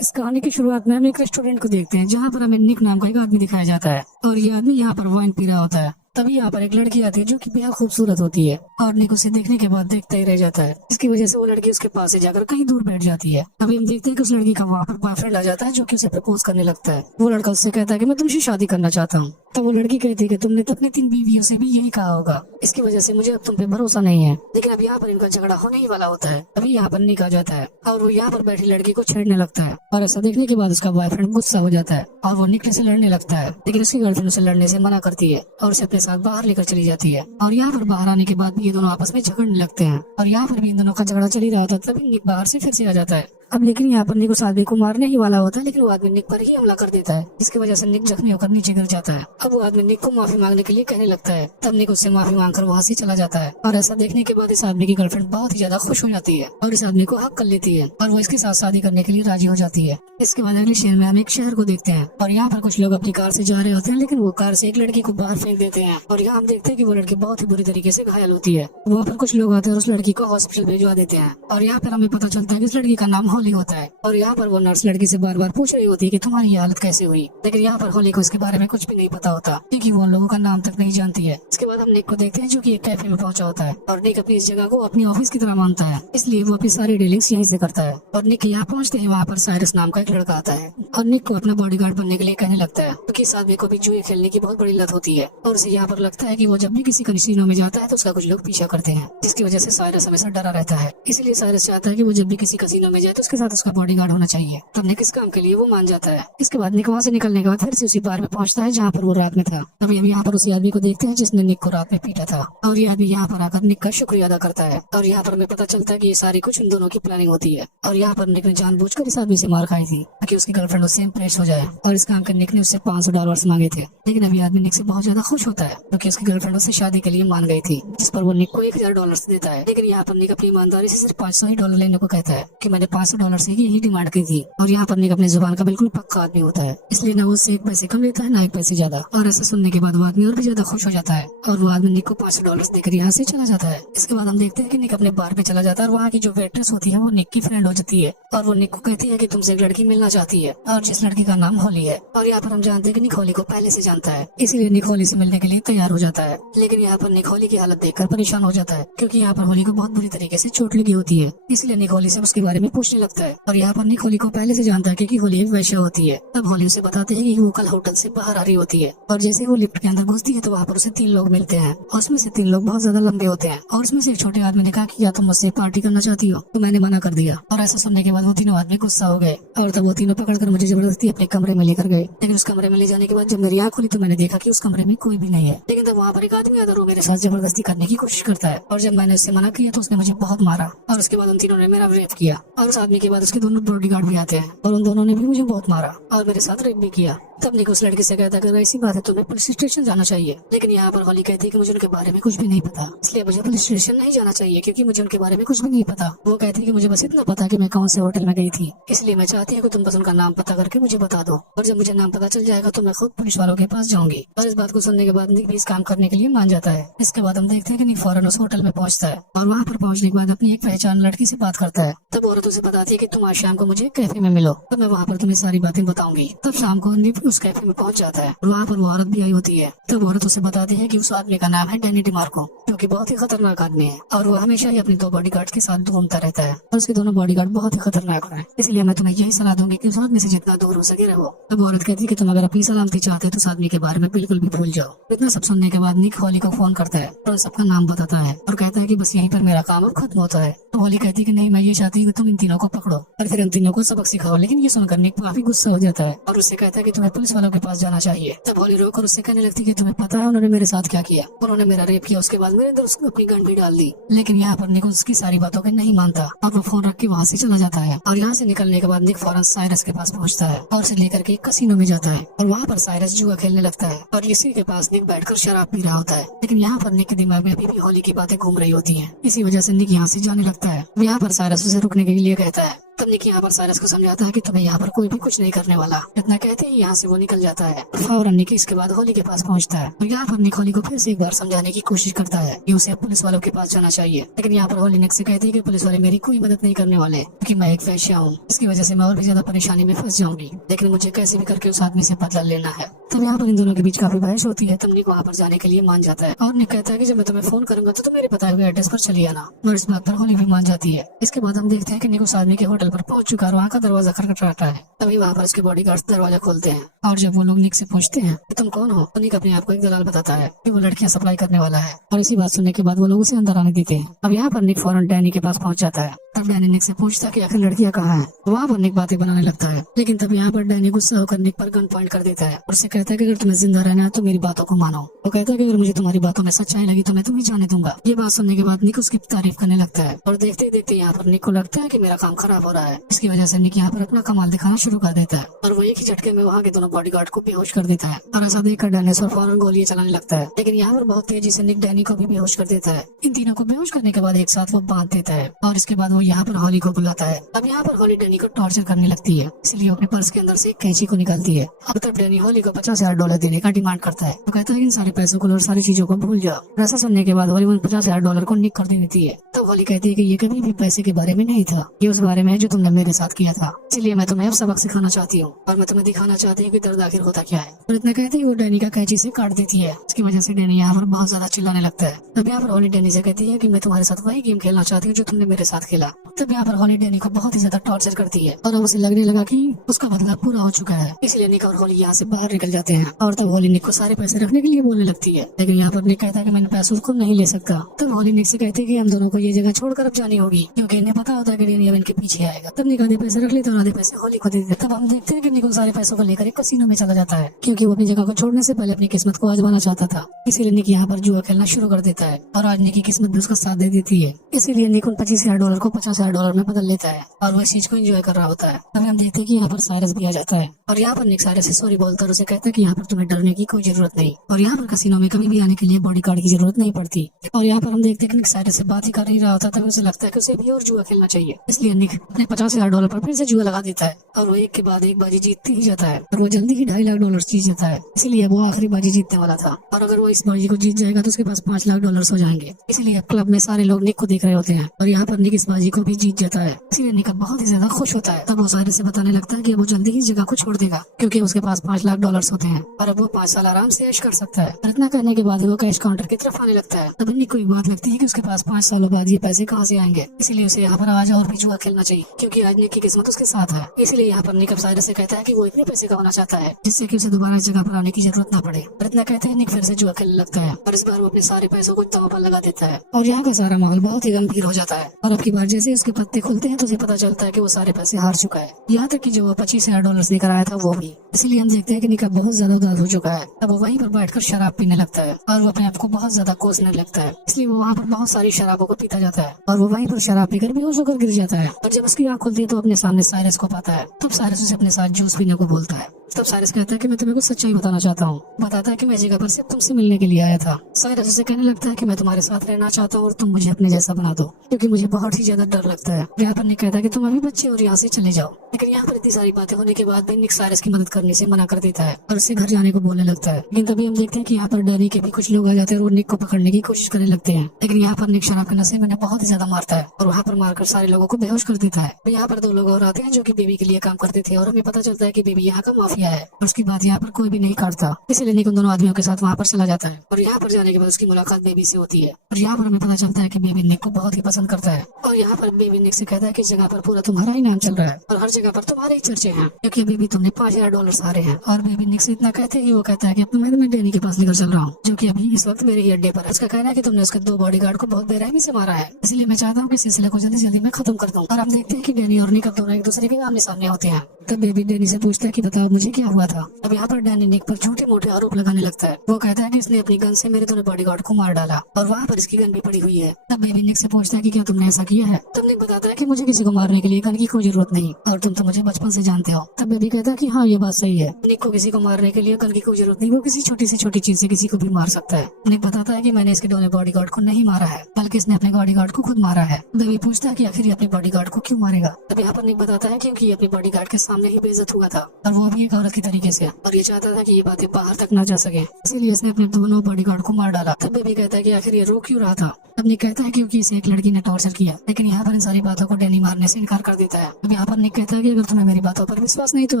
इस कहानी की शुरुआत में हम एक रेस्टोरेंट को देखते हैं जहाँ पर हमें निक नाम का एक आदमी दिखाया जाता है और ये आदमी यहाँ पर वाइन पी रहा होता है। तभी यहाँ पर एक लड़की आती है जो कि बेहद खूबसूरत होती है और निक उसे देखने के बाद देखता ही रह जाता है। इसकी वजह से वो लड़की उसके पास से जाकर कहीं दूर बैठ जाती है। अभी हम देखते हैं कि उस लड़की का वहाँ पर बॉयफ्रेंड आ जाता है जो कि उसे प्रपोज करने लगता है। वो लड़का उससे कहता है कि मैं तुमसे शादी करना चाहता हूँ। तो वो लड़की कहती है कि तुमने तो अपनी 3 बीवियों से भी यही कहा होगा, इसकी वजह से मुझे अब तुम पे भरोसा नहीं है। लेकिन अब यहाँ पर इनका झगड़ा होने ही वाला होता है। अभी यहाँ पर निक आ जाता है और वो यहाँ पर बैठी लड़की को छेड़ने लगता है और ऐसा देखने के बाद उसका बॉयफ्रेंड गुस्सा हो जाता है और वो निक से लड़ने लगता है। लेकिन उसकी गर्लफ्रेंड उसे लड़ने से मना करती है और उसे अपने साथ बाहर लेकर चली जाती है। और यहाँ पर बाहर आने के बाद भी ये दोनों आपस में झगड़ने लगते हैं और यहाँ पर भी इन दोनों का झगड़ा चल ही रहा था। तभी निक बाहर से फिर से आ जाता है। अब लेकिन यहाँ पर निक उस आदमी को मारने ही वाला होता है, लेकिन वो आदमी निक पर ही हमला कर देता है, जिसकी वजह से निक जख्मी होकर नीचे गिर जाता है। अब वो आदमी निक को माफी मांगने के लिए कहने लगता है। तब निक उससे माफी मांगकर वहाँ से चला जाता है और ऐसा देखने के बाद इस आदमी की गर्लफ्रेंड बहुत ही ज्यादा खुश हो जाती है और इस आदमी को हक कर लेती है और वो इसके साथ शादी करने के लिए राजी हो जाती है। इसके बाद अगले शहर में हम एक शहर को देखते हैं और यहाँ पर कुछ लोग अपनी कार से जा रहे होते हैं, लेकिन वो कार से एक लड़की को बाहर फेंक देते हैं और यहाँ हम देखते हैं कि वो लड़की बहुत ही बुरी तरीके से घायल होती है। वहाँ पर कुछ लोग आते हैं और उस लड़की को हॉस्पिटल भिजवा देते हैं और यहाँ पर हमें पता चलता है कि उस लड़की का नाम होली होता है। और यहाँ पर वो नर्स लड़की से बार बार पूछ रही होती है कि तुम्हारी ये हालत कैसे हुई, लेकिन यहाँ पर होली को इसके बारे में कुछ भी नहीं पता होता क्योंकि वो लोगों का नाम तक नहीं जानती है। इसके बाद हम निक को देखते हैं जो कि एक कैफे में पहुंचा होता है और निक अपनी इस जगह को अपनी ऑफिस की तरह मानता है, इसलिए वो अपनी सारी डीलिंग्स यहीं से करता है। और निक यहाँ पहुँचते ही वहाँ पर साइरस नाम का एक लड़का आता है और निक को अपना बॉडीगार्ड बनने के लिए कहने लगता है क्योंकि इस आदमी को भी जुए खेलने की बहुत बड़ी लत होती है और उसे यहाँ पर लगता है कि वो जब भी किसी कैसीनो में जाता है तो उसका कुछ लोग पीछा करते हैं, जिसकी वजह से साइरस हमेशा डरा रहता है। इसलिए साइरस चाहता है कि वो जब भी किसी कैसीनो में जाए तो उसके साथ उसका बॉडीगार्ड होना चाहिए। तब निक इस काम के लिए वो मान जाता है। इसके बाद निक वहाँ से निकलने के बाद फिर से उसी बार में पहुंचता है जहाँ पर वो रात में था। तभी हम यहाँ पर उसी आदमी को देखते हैं जिसने निक को रात में पीटा था और ये आदमी यहाँ पर आकर निक का शुक्रिया अदा करता है और यहाँ पर हमें पता चलता है कि ये सारी कुछ उन दोनों की प्लानिंग होती है और यहाँ पर निक ने जानबूझकर इस आदमी से मार खाई थी ताकि उसकी गर्लफ्रेंड उससे इम्प्रेस हो जाए और इस काम के निक ने उससे $500 मांगे थे। लेकिन अभी आदमी निक से बहुत ज्यादा खुश होता है क्योंकि उसकी गर्लफ्रेंड उससे शादी के लिए मान गई थी, जिस पर वो निक को $1000 देता है। लेकिन यहाँ पर निक अपनी ईमानदारी से सिर्फ $500 लेने को कहता है कि मैंने $500 से ही डिमांड की थी और यहाँ पर निक अपनी जुबान का बिल्कुल पक्का आदमी होता है, इसलिए न वो उससे 1 पैसे कम लेता है न 1 पैसे ज्यादा। और ऐसा सुनने के बाद वो आदमी और भी ज्यादा खुश हो जाता है और वो आदमी निक को $500 देकर यहाँ से चला जाता है। इसके बाद हम देखते हैं कि निक अपने बार पे चला जाता है और वहाँ की जो वेट्रेस होती है वो निक की फ्रेंड हो जाती है और वो निक को कहती है कि तुमसे एक लड़की मिलना चाहती है और जिस लड़की का नाम होली है। और यहाँ पर हम जानते हैं कि निक होली को पहले से जानता है, इसीलिए निक होली से मिलने के लिए तैयार हो जाता है। लेकिन यहाँ पर निक होली की हालत देखकर परेशान हो जाता है क्योंकि यहाँ पर होली को बहुत बुरी तरीके से चोट लगी होती है, इसलिए निक होली से उसके बारे में पूछने लगता है। और यहाँ पर निक होली को पहले से जानता है क्योंकि होली एक वैश्या होती है। तब होली उसे बताते हैं कि वो कल होटल से बाहर आ रही होती है और जैसे वो लिफ्ट के अंदर घुसती है तो वहाँ पर उसे 3 लोग मिलते हैं और उसमें से 3 लोग बहुत ज्यादा लंबे होते हैं और उसमें से एक छोटे आदमी ने कहा कि या तुम मुझसे पार्टी करना चाहती हो, तो मैंने मना कर दिया। और ऐसा सुनने के बाद वो तीनों आदमी गुस्सा हो गए और तब वो तीनों पकड़कर मुझे जबरदस्ती अपने कमरे में लेकर गए। लेकिन उस कमरे में ले जाने के बाद जब मेरी आँख खुली तो मैंने देखा कि उस कमरे में कोई भी नहीं है। लेकिन तब वहाँ पर एक आदमी आता है, वो मेरे साथ जबरदस्ती करने की कोशिश करता है और जब मैंने उससे मना किया तो उसने मुझे बहुत मारा और उसके बाद उन तीनों ने मेरा रेप किया और उस आदमी के बाद उसके दोनों बॉडीगार्ड भी आते हैं और उन दोनों ने भी मुझे बहुत मारा और मेरे साथ रेप भी किया। तब निक उस लड़की से कहता है ऐसी बात है तुम्हें पुलिस स्टेशन जाना चाहिए। लेकिन यहाँ पर होली कहती है कि मुझे उनके बारे में कुछ भी नहीं पता, इसलिए मुझे पुलिस स्टेशन नहीं जाना चाहिए क्योंकि मुझे उनके बारे में कुछ भी नहीं पता। वो कहती है कि मुझे बस इतना पता कि मैं कौन से होटल में गई थी, इसलिए मैं चाहती हूँ कि तुम बस उनका नाम पता करके मुझे बता दो और जब मुझे नाम पता चल जाएगा तो मैं खुद पुलिस वालों के पास जाऊंगी। और इस बात को सुनने के बाद निक भी इस काम करने के लिए मान जाता है। इसके बाद हम देखते हैं कि निक फौरन उस होटल में पहुंचता है और वहाँ पर पहुंचने के बाद अपनी एक पहचान लड़की से बात करता है। तब औरत उसे बताती है कि तुम आज शाम को मुझे कैफे में मिलो, तो मैं वहाँ पर तुम्हें सारी बातें बताऊंगी। तब शाम को निक उस कैफे में पहुंच जाता है और वहाँ पर वो औरत भी आई होती है। तब औरत उसे बताती है कि उस आदमी का नाम है डैनी डिमार्को, जो कि बहुत ही खतरनाक आदमी है और वो हमेशा ही अपने 2 बॉडीगार्ड के साथ घूमता रहता है और उसके दोनों बॉडीगार्ड बहुत ही खतरनाक है, इसलिए मैं तुम्हें यही सलाह दूंगी कि उस आदमी से जितना दूर हो सके रहो। तब औरत कहती है कि तुम अगर अपनी सलामती चाहते हो तो उस आदमी के बारे में बिल्कुल भी भूल जाओ। इतना सब सुनने के बाद निक होली को फोन करता है और सबका नाम बताता है और कहता है कि बस यहीं पर मेरा काम अब खत्म होता है। तो होली कहती है कि नहीं, मैं ये चाहती हूँ कि तुम इन तीनों को पकड़ो और फिर इन तीनों को सबक सिखाओ। लेकिन ये सुनकर निक काफी गुस्सा हो जाता है और उससे कहता है कि तुम्हें पुलिस वालों के पास जाना चाहिए। तब होली रोक कर उससे कहने लगती है कि तुम्हें पता है उन्होंने मेरे साथ क्या किया, उन्होंने मेरा रेप किया, उसके बाद मेरे अंदर उसको अपनी गन भी डाल दी। लेकिन यहाँ पर निक उसकी सारी बातों को नहीं मानता और वो फोन रख के वहाँ से चला जाता है। और यहाँ से निकलने के बाद निक फौरन साइरस के पास पहुँचता है और उसे लेकर के कसिनो में जाता है और वहाँ पर साइरस जुआ खेलने लगता है और इसी के पास निक बैठकर शराब पी रहा होता है। लेकिन यहाँ पर निक के दिमाग में अभी भी होली की बातें घूम रही होती हैं, इसी वजह से निक यहाँ से जाने लगता है। यहाँ पर साइरस उसे रुकने के लिए कहता है तब निक यहाँ पर साइरस को समझाता है कि तुम्हें यहाँ पर कोई भी कुछ नहीं करने वाला। इतना कहते ही यहाँ से वो निकल जाता है। फौरन निक इसके बाद होली के पास पहुँचता है और यहाँ पर निक होली को फिर से एक बार समझाने की कोशिश करता है कि उसे पुलिस वालों के पास जाना चाहिए। लेकिन यहाँ पर होली निक से कहती है कि पुलिस वाले मेरी कोई मदद नहीं करने वाले, क्योंकि मैं एक वेश्या हूँ। इसकी वजह से मैं और भी ज्यादा परेशानी में फंस जाऊंगी, लेकिन मुझे कैसे भी करके उस आदमी से बदला लेना है। तब यहाँ पर इन दोनों के बीच काफी बहस होती है। तब निक वहाँ पर जाने के लिए मान जाता है और निक कहता है कि जब मैं तुम्हें फोन करूंगा तो तुम मेरे बताए हुए एड्रेस पर चली आना, और इस बात पर होली भी मान जाती है। इसके बाद हम देखते हैं कि निक उस आदमी के होटल पर पहुंच चुका है, वहाँ का दरवाजा खटखटाता है। तभी वहाँ पर उसके बॉडीगार्ड्स दरवाजा खोलते हैं और जब वो लोग निक से पूछते हैं कि तुम कौन हो, तो निक अपने आप को एक दलाल बताता है कि वो लड़कियां सप्लाई करने वाला है। और इसी बात सुनने के बाद वो लोग उसे अंदर आने देते हैं। अब यहाँ पर निक फौरन डैनी के पास पहुंच जाता है। तब डैनी निक से पूछता है कि आखिर लड़कियां कहाँ हैं। वहाँ पर निक बातें बनाने लगता है, लेकिन तब यहाँ पर डैनी गुस्सा होकर निक पर गन पॉइंट कर देता है और उसे कहता है कि अगर तुम्हें जिंदा रहना है तो मेरी बातों को मानो। वो कहता है कि अगर मुझे तुम्हारी बातों में सच्चाई लगी तो मैं तुम्हें जाने दूंगा। ये बात सुनने के बाद निक उसकी तारीफ करने लगता है और देखते ही देखते यहाँ पर निक को लगता है कि मेरा काम खराब हो रहा है। इसकी वजह से निक यहाँ पर अपना कमाल दिखाना शुरू कर देता है और वो एक ही झटके में वहाँ के दोनों बॉडीगार्ड को बेहोश कर देता है। और ऐसा देखकर डायनासोर फौरन गोलियां चलाने लगता है, लेकिन यहाँ पर बहुत तेजी से निक डैनी को भी बेहोश कर देता है। इन तीनों को बेहोश करने के बाद एक साथ वो बांध देता है और इसके बाद वो यहाँ पर होली को बुलाता है। अब यहाँ पर होली डैनी को टॉर्चर करने लगती है, इसलिए अपने पर्स के अंदर से एक कैंची को निकालती है। अब तब डैनी होली को $50,000 देने का डिमांड करता है। वो कहता है इन सारे पैसों को और सारी चीजों को भूल जाओ। ऐसा सुनने के बाद होली उन $50,000 को निक कर देती है। तो होली कहती है कि ये कभी भी पैसे के बारे में नहीं था, ये उस बारे में है जो तुमने मेरे साथ किया था, इसलिए मैं तुम्हें अब सबक सिखाना चाहती हूँ और मैं तुम्हें दिखाना चाहती हूँ कि दर्द आखिर होता क्या है। और इतना कहते ही वो डैनी का कैंची से काट देती है। इसकी वजह से डैनी यहाँ पर बहुत ज्यादा चिल्लाने लगता है। तब यहाँ पर होली डैनी से कहती है कि मैं तुम्हारे साथ वही गेम खेलना चाहती हूँ जो तुमने मेरे साथ खेला। तब यहाँ पर होली डैनी को बहुत ही ज्यादा टॉर्चर करती है और अब उसे लगने लगा कि उसका बदला पूरा हो चुका है, इसलिए निक और होली यहाँ से बाहर निकल जाते हैं। और तब होली निक को सारे पैसे रखने के लिए बोलने लगती है, लेकिन यहाँ पर निक कहता है कि मैंने पैसों को नहीं ले सकता। तब होली निक से कहती है कि हम दोनों को ये जगह छोड़कर अब जानी होगी, क्योंकि इन्हें पता होता है कि डैनी अब इनके पीछे आएगा। तब निक आधे पैसे रख लेते और आधे पैसे होली को दे देते। तब हम देखते हैं कि निक उन सारे पैसों को लेकर एक कसिनो में चला जाता है, क्योंकि वो अपनी जगह को छोड़ने से पहले अपनी किस्मत को आजमाना चाहता था। इसीलिए निक यहाँ पर जुआ खेलना शुरू कर देता है और आज निक की किस्मत भी उसका साथ दे देती है। इसीलिए निक उन $25,000 को $50,000 में बदल लेता है और वो इस चीज को एंजॉय कर रहा होता है। तभी हम देखते हैं कि यहाँ पर साइरस भी आ जाता है और यहाँ पर निक साइरस से सॉरी बोलता है और उसे कहता है कि यहाँ पर तुम्हें डरने की कोई जरूरत नहीं और यहाँ पर कसिनो में कभी भी आने के लिए बॉडीगार्ड की जरूरत नहीं पड़ती। और यहाँ पर हम देखते हैं कि निक साइरस से बात ही कर ही रहा होता है, तभी उसे लगता है कि उसे भी और जुआ खेलना चाहिए। इसलिए निक अपने $50,000 पर फिर से जुआ लगा देता है और वो एक के बाद एक बाजी जीतते ही जाता है और वो जल्दी ही $2.5 लाख जीत जाता है। इसलिए वो आखिरी बाजी जीतने वाला था और अगर वो इस बाजी को जीत जाएगा तो उसके पास $5 लाख हो जाएंगे। इसलिए क्लब में सारे लोग निक को देख रहे होते हैं और यहाँ पर निक इस बाजी को भी जीत जाता है। इसीलिए निक बहुत ही ज्यादा खुश होता है। तब वो साइरस से बताने लगता है कि वो जल्दी ही इस जगह को छोड़ देगा, क्योंकि उसके पास $5 लाख होते हैं और अब वो 5 साल आराम से ऐश कर सकता है। और इतना करने के बाद वो कैश काउंटर की तरफ आने लगता है। तब निक को एक बात लगती है कि उसके पास 5 सालों बाद ये पैसे कहाँ से आएंगे, इसलिए उसे यहाँ पर आज और भी जुआ खेलना चाहिए, क्योंकि आज निक की किस्मत उसके साथ है। इसलिए यहाँ पर निक अब साइरस से कहता है कि वो इतने पैसे कमाना चाहता है जिससे कि उसे दोबारा इस जगह पर आने की जरूरत न पड़े। और इतना कहते हैं निक फिर से जुआ खेलने लगता है और इस बार वो अपने सारे पैसों को दांव पर लगा देता है और यहाँ का सारा माहौल बहुत ही गंभीर हो जाता है। और अब की बार जैसे उसके पत्ते खुलते हैं तो उसे पता चलता है कि वो सारे पैसे हार चुका है, यहाँ तक कि जो वो $25,000 लेकर आया था वो भी। इसलिए हम देखते हैं कि निक बहुत ज्यादा उदास हो चुका है। अब वो वहीं पर बैठकर शराब पीने लगता है और वो अपने आप को बहुत ज्यादा कोसने लगता है। इसलिए वो वहाँ पर बहुत सारी शराबों को पीता जाता है और वो वहीं पर शराब पीकर बेहोश होकर गिर जाता है। और जब उसकी आँख खुलती है तो अपने सामने साइरस को पाता है। तब साइरस उसे अपने साथ जूस पीने को बोलता है। तब साइरस कहता है कि मैं तुम्हें कुछ सच्चाई बताना चाहता हूँ। बताता है कि मैं जगह पर सिर्फ तुमसे मिलने के लिए आया था। साइरस उसे कहने लगता है कि मैं तुम्हारे साथ रहना चाहता हूँ और तुम मुझे अपने जैसा बना दो, क्योंकि मुझे बहुत ही ज्यादा डर लगता है। यहाँ पर निक कहता है कि तुम अभी बच्चे और यहाँ से चले जाओ, लेकिन यहाँ पर इतनी सारी बातें होने के बाद भी निक साइरस की मदद करने से मना कर देता है और उससे घर जाने को बोलने लगता है। लेकिन तभी हम देखते हैं कि यहाँ पर डैनी के भी कुछ लोग आ जाते हैं और निक को पकड़ने की कोशिश करने लगते हैं। लेकिन यहाँ पर निक शराब के नशे में बहुत ही ज्यादा मारता है और वहाँ पर मारकर सारे लोगों को बेहोश कर देता है। तो यहाँ पर 2 लोग और आते हैं जो कि बेबी के लिए काम करते थे और हमें पता चलता है कि बेबी यहाँ का माफिया है और उसकी बात यहाँ पर कोई भी नहीं काटता। इसलिए निक उन दोनों आदमियों के साथ वहाँ पर चला जाता है और यहाँ पर जाने के बाद उसकी मुलाकात बेबी से होती है और यहाँ पर हमें पता चलता है कि बेबी निक को बहुत ही पसंद करता है। और यहाँ पर बेबी निक से कहता है कि इस जगह पर पूरा तुम्हारा ही नाम चल रहा है और हर जगह पर तुम्हारे ही चर्चे हैं, क्योंकि बेबी तुमने $5,000 हारे हैं। और बेबी निक से इतना कहते ही वो कहता है कि अब मैं डैनी के पास लेकर चल रहा हूँ, जो कि अभी इस वक्त मेरे ही अड्डे पर है। उसका कहना है कि तुमने उसके 2 बॉडीगार्ड को बहुत बेरहमी से मारा है, इसलिए मैं चाहता हूँ कि सिलसिले को जल्दी जल्दी मैं खत्म कर दूँ। और हम देखते हैं कि डैनी और निक दोनों एक दूसरे के आमने सामने होते हैं। तब बेबी डैनी से पूछता है कि बताओ मुझे क्या हुआ था। अब यहाँ पर डैनी निक पर झूठे मोटे आरोप लगाने लगता है। वो कहता है कि इसने अपनी गन से मेरे दोनों बॉडीगार्ड को मार डाला और वहाँ पर इसकी गन भी पड़ी हुई है। तब बेबी निक से पूछता है कि क्या तुमने ऐसा किया है। तब निक बताता है कि मुझे किसी को मारने के लिए गन की कोई जरूरत नहीं और तुम तो मुझे बचपन से जानते हो। तब बेबी कहता है कि हाँ ये बात सही है, निक को किसी को मारने के लिए गन की कोई जरूरत नहीं, वो किसी छोटी से छोटी चीज से किसी को भी मार सकता है। निक बताता है कि मैंने इसके दोनों बॉडीगार्ड को नहीं मारा है बल्कि इसने अपने बॉडीगार्ड को खुद मारा है। बेबी पूछता है कि आखिर ये अपने बॉडीगार्ड को क्यों मारेगा। तब यहाँ पर निक बताता है क्योंकि ये अपने बॉडीगार्ड के सामने ही बेइज्जत हुआ था और वो भी एक औरत की तरीके से, और ये चाहता था कि ये बातें बाहर तक ना जा सके, इसीलिए इसने अपने दोनों बॉडीगार्ड को मार डाला। तब बेबी कहता है कि आखिर ये रो क्यों रहा था। तब निक कहता है क्योंकि इसे एक लड़की ने टॉर्चर किया, लेकिन यहाँ पर इन सारी बातों को डैनी मारने से इनकार कर देता है। अब यहाँ पर निक कहता है कि अगर तुम्हें मेरी बातों पर विश्वास नहीं तो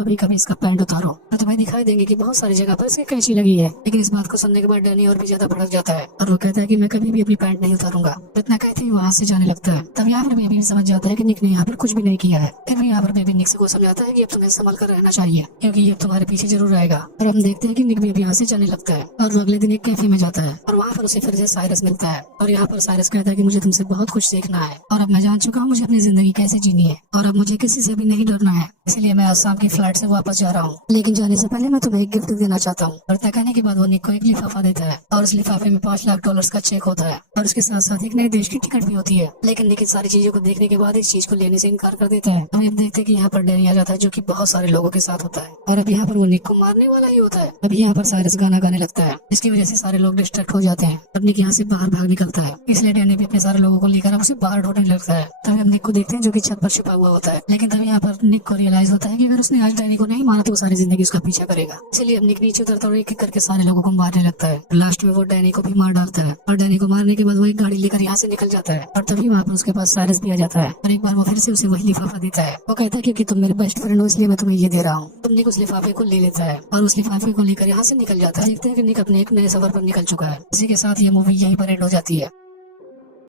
अभी कभी इसका पैंट उतारो तो तुम्हें दिखाई देंगे कि बहुत सारी जगह पर इसकी कैंची लगी है। लेकिन इस बात को सुनने के बाद डैनी और भी ज्यादा भड़क जाता है और वो कहता है कि मैं कभी भी अपनी पैंट नहीं उतारूंगा। इतना कहते ही वहाँ से जाने लगता है। तब यहाँ पर बेबी भी समझ जाता है कि निक ने यहाँ पर कुछ भी नहीं किया है। फिर भी यहाँ पर बेबी निक को समझाता है कि अब तुम्हें संभल कर रहना चाहिए क्योंकि ये तुम्हारे पीछे जरूर आएगा। और हम देखते हैं कि निक भी अब यहाँ से जाने लगता है और वो अगले दिन एक कैफे में जाता है और वहाँ पर उसे फिर से साइरस मिलता है और यहाँ पर साइरस कहता है कि मुझे तुमसे बहुत कुछ सीखना है और अब मैं जान चुका हूँ मुझे अपनी जिंदगी कैसे जीनी है और अब मुझे किसी से भी नहीं डरना है, इसलिए मैं आज शाम की फ्लाइट से वापस जा रहा हूँ। लेकिन जाने से पहले मैं तुम्हें एक गिफ्ट देना चाहता हूँ। और तय कहने के बाद वो निक को एक लिफाफा देता है और उस लिफाफे में $5 लाख का चेक होता है और उसके साथ साथ एक नए देश की टिकट भी होती है। लेकिन निक इन सारी चीजों को देखने के बाद इस चीज को लेने से इनकार कर देता है। हम देखते हैं कि यहाँ पर डैनी आ जाता है जो कि बहुत सारे लोगों के साथ होता है और अब यहाँ पर वो निक को मारने वाला ही होता है। अब यहाँ पर साइरस गाना गाने लगता है जिसकी वजह से सारे लोग डिस्ट्रैक्ट हो जाते हैं। अब निक यहाँ से बाहर भाग निकलता है, इसलिए डैनी भी अपने सारे लोगों को लेकर उसे बाहर ढूंढने लगता है। तभी हम निक को देखते हैं जो कि छत पर छुपा हुआ होता है। लेकिन तभी यहाँ पर निक को रियलाइज होता है कि अगर उसने आज डैनी को नहीं मारा तो वो सारी जिंदगी उसका पीछा करेगा। इसलिए अब निक नीचे उतरता और एक एक करके सारे लोगों को मारने लगता है। लास्ट में वो डैनी को भी मार डालता है और डैनी को मारने के बाद वो एक गाड़ी लेकर यहाँ से निकल जाता है और तभी वहाँ पर उसके पास साइरस भी आ जाता है और एक बार वो फिर से उसे वही लिफाफा देता है। वो कहता है क्योंकि तुम मेरे बेस्ट फ्रेंड हो इसलिए मैं तुम्हें ये दे रहा हूँ। तुम निक उस लिफाफे को ले लेता है और उस लिफाफे को लेकर यहाँ से निकल जाता है। देखते हैं कि निक अपने एक नए सफर पर निकल चुका है। इसी के साथ ये मूवी यहीं पर एंड हो जाती है।